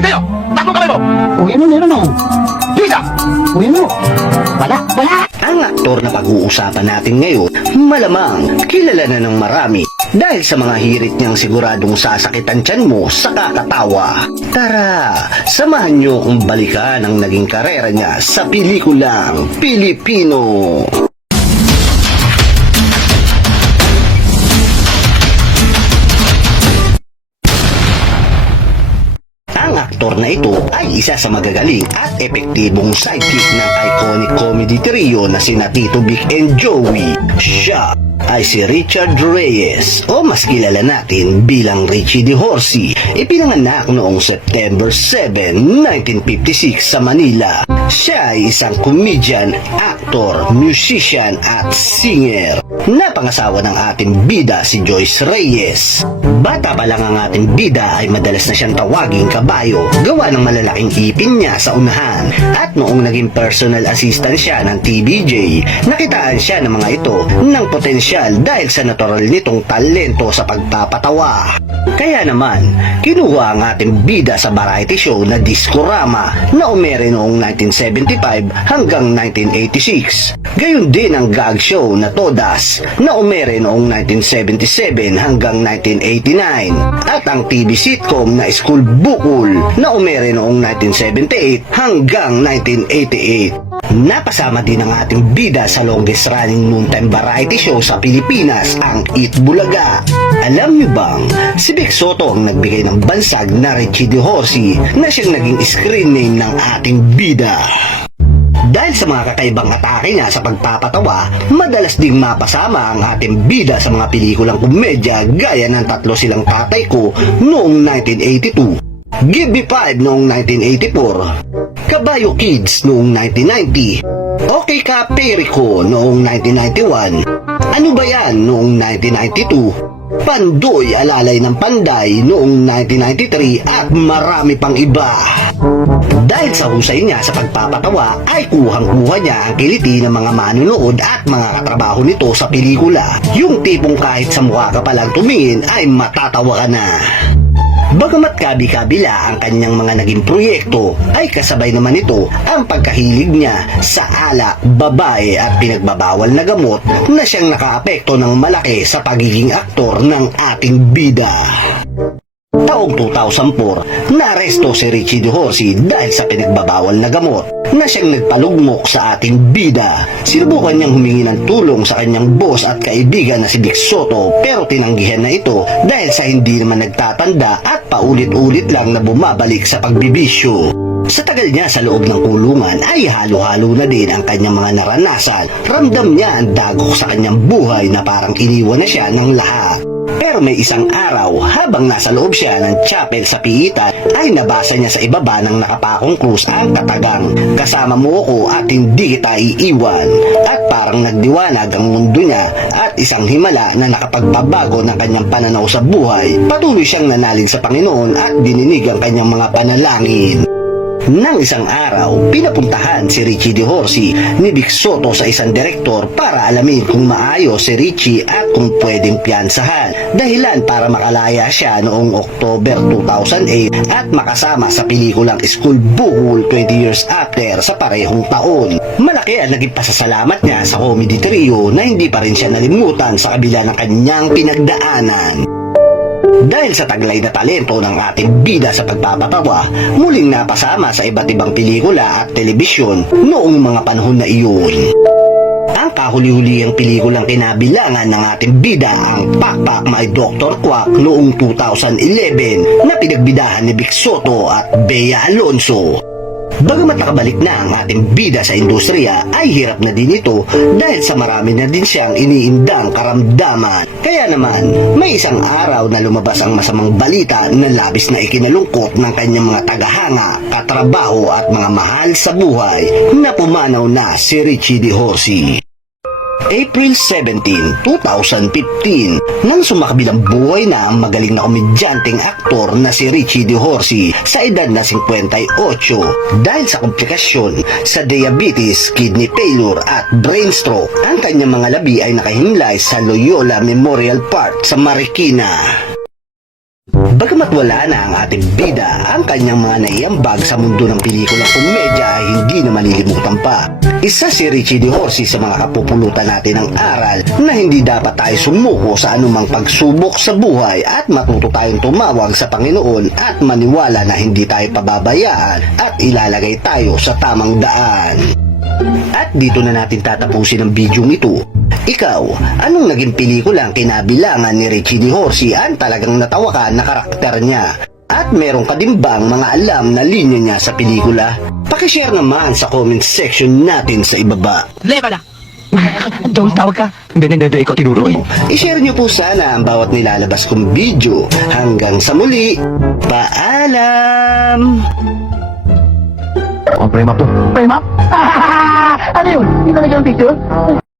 Saan kayo? Tatlong kamay mo! Uwi mo, meron ako. Bisa! Uwi mo. Wala. Ang aktor na pag-uusapan natin ngayon, malamang kilala na ng marami dahil sa mga hirit niyang siguradong sasakitan tiyan mo sa kakatawa. Tara, samahan niyo kung balikan ang naging karera niya sa pelikulang Pilipino. Ang aktor na ito ay isa sa magagaling at epektibong sidekick ng iconic comedy trio na sina Tito Vic and Joey. Siya ay si Richard Reyes o mas kilala natin bilang Richie De Horsey. Ipinanganak noong September 7, 1956 sa Manila. Siya ay isang comedian, actor, musician at singer. Napangasawa ng ating bida si Joyce Reyes. Bata pa lang ang ating bida ay madalas na siyang tawaging kabayo gawa ng malalaking ipin niya sa unahan. At noong naging personal assistant siya ng TVJ, nakitaan siya ng mga ito ng potensyal dahil sa natural nitong talento sa pagpapatawa. Kaya naman, kinuha ang ating bida sa variety show na Discorama na umere noong 1975 hanggang 1986. Gayon din ang gag show na Todas na umere noong 1977 hanggang 1989 at ang TV sitcom na School Bukol na umere noong 1978 hanggang 1988. Napasama din ang ating bida sa longest running noontime variety show sa Pilipinas, ang Eat Bulaga. Alam niyo bang, si Vic Soto ang nagbigay ng bansag na Richie De Horsey na siyang naging screen name ng ating bida. Dahil sa mga kakaibang atake niya sa pagpapatawa, madalas ding mapasama ang ating bida sa mga pelikulang komedya gaya ng Tatlo Silang Tatay Ko noong 1982, Give Me Five noong 1984, Kabayo Kids noong 1990, Okay Ka Perico noong 1991, Ano Ba Yan noong 1992, Pandoy Alalay ng Panday noong 1993 at marami pang iba. Dahil sa husay niya sa pagpapatawa ay kuhang-kuha niya ang kiliti ng mga manunood at mga katrabaho nito sa pelikula. Yung tipong kahit sa mukha ka palang tumingin ay matatawa ka na. Bagamat kabi-kabila ang kanyang mga naging proyekto, ay kasabay naman ito ang pagkahilig niya sa alak, babae at pinagbabawal na gamot na siyang nakaapekto ng malaki sa pagiging aktor ng ating bida. Taong 2004, naaresto si Richie De Horsey dahil sa pinagbabawal na gamot na siyang nagpalugmok sa ating bida. Sinubukan niyang humingi ng tulong sa kanyang boss at kaibigan na si Vic Soto pero tinanggihan na ito dahil sa hindi naman nagtatanda at paulit-ulit lang na bumabalik sa pagbibisyo. Sa tagal niya sa loob ng kulungan ay halo-halo na din ang kanyang mga naranasan. Ramdam niya ang dagok sa kanyang buhay na parang iniwan na siya ng lahat. Pero may isang araw, habang nasa loob siya ng chapel sa Piitan, ay nabasa niya sa ibaba ng nakapakong krus ang katagang, "Kasama mo ako at hindi kita iiwan." At parang nagdiwanag ang mundo niya at isang himala na nakapagbabago ng kanyang pananaw sa buhay. Patuloy siyang nanalin sa Panginoon at dininig ang kanyang mga panalangin. Nang isang araw, pinapuntahan si Richie De Horsey ni Vic Soto sa isang direktor para alamin kung maayos si Richie at kung pwedeng piyansahan. Dahilan para makalaya siya noong October 2008 at makasama sa pelikulang School Bukol 20 years after sa parehong taon. Malaki ang naging pasasalamat niya sa comedy trio na hindi pa rin siya nalimutan sa kabila ng kanyang pinagdaanan. Dahil sa taglay na talento ng ating bida sa pagpapatawa, muling napasama sa iba't ibang pelikula at telebisyon noong mga panahon na iyon. Ang kahuli-hulihang pelikulang kinabilangan ng ating bida ang Pakpak My Dr. Quack noong 2011 na pinagbidahan ni Vic Soto at Bea Alonso. Bagamat nakabalik na ang ating bida sa industriya, ay hirap na din ito dahil sa marami na din siyang iniindang karamdaman. Kaya naman, may isang araw na lumabas ang masamang balita na labis na ikinalungkot ng kanyang mga tagahanga, katrabaho at mga mahal sa buhay na pumanaw na si Richie De Horsey. April 17, 2015, nang sumakabilang buhay na ang magaling na komedyanteng aktor na si Richie De Horsey sa edad na 58 dahil sa komplikasyon sa diabetes, kidney failure at brain stroke. Ang kanyang mga labi ay nakahimlay sa Loyola Memorial Park sa Marikina. Bagamat wala na ang ating bida, ang kanyang mga naiambag sa mundo ng pelikulang komedya ay hindi na malilimutan pa. Isa si Richie De Horsey sa mga kapupulutan natin ng aral na hindi dapat tayo sumuko sa anumang pagsubok sa buhay at matuto tayong tumawag sa Panginoon at maniwala na hindi tayo pababayaan at ilalagay tayo sa tamang daan. At dito na natin tatapusin ang bidyong ito. Ikaw, anong naging pelikula ang kinabilangan ni Richie De Horsey ang talagang natawa ka na karakter niya? At meron ka din bang mga alam na linya niya sa pelikula? Pakishare naman sa comment section natin sa ibaba. Leva na! Joey, tawag ka. Hindi, ikaw tinuro eh. I-share niyo po sana ang bawat nilalabas kong video. Hanggang sa muli, paalam! Oh, frame up to. Frame up? Ano yun? Hindi talaga yung picture?